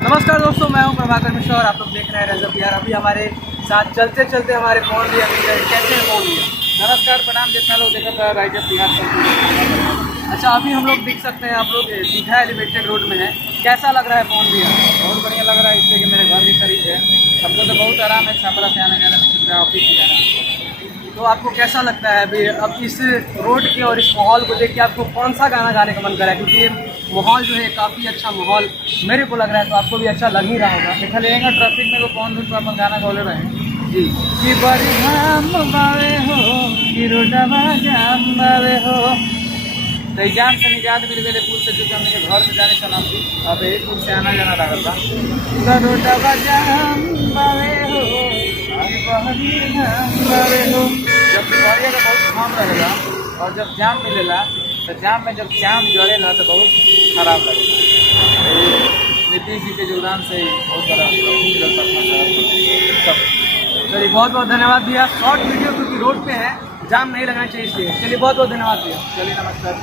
नमस्कार दोस्तों, मैं हूं प्रभाकर मिश्रा और आप लोग देख रहे हैं रजब बिहार। अभी हमारे साथ चलते चलते हमारे पवन भैया मिल गए। कैसे हैं पवन भैया? नमस्कार, प्रणाम। जितना लोग देखा था राइजर बिहार। अच्छा, अभी हम लोग देख सकते हैं आप लोग दीघा एलिवेटेड रोड में हैं। कैसा लग रहा है पवन भैया? बहुत बढ़िया लग रहा है, इसलिए कि मेरे घर भी करीब है। हमको तो बहुत आराम है, छापरा से आने जाने में सुविधा, ऑफिस से जाना। तो आपको कैसा लगता है अभी अब इस रोड के और इस माहौल को देख के आपको कौन सा गाना गाने का मन कर रहा है? क्योंकि ये माहौल जो है काफ़ी अच्छा माहौल मेरे को लग रहा है, तो आपको भी अच्छा लग ही रहा होगा। देखा लेगा ट्रैफिक में वो कौन धुन पर अपन गाना बोले रहे हैं जी, कि बड़ी धाम बावे हो कि रोडवा जाम बावे हो। तो जाम से निजात मिल गए पुल से, जो हमने घर से जाने चला थी। अब यही पुल से आना जाना रहा था। तो रोडवा जाम बावे हो कि बड़ी धाम बावे हो। जब दुपहरिया का बहुत घाम रहेगा और जब जाम मिलेला तो जाम में जब जाम जड़ेला तो बहुत खराब लगेगा। नीतीश जी के योगदान से बहुत बड़ा सब। चलिए बहुत बहुत धन्यवाद भैया। शॉर्ट वीडियो क्योंकि रोड पे है, जाम नहीं लगना चाहिए इसलिए। चलिए बहुत बहुत धन्यवाद भैया। चलिए, नमस्कार।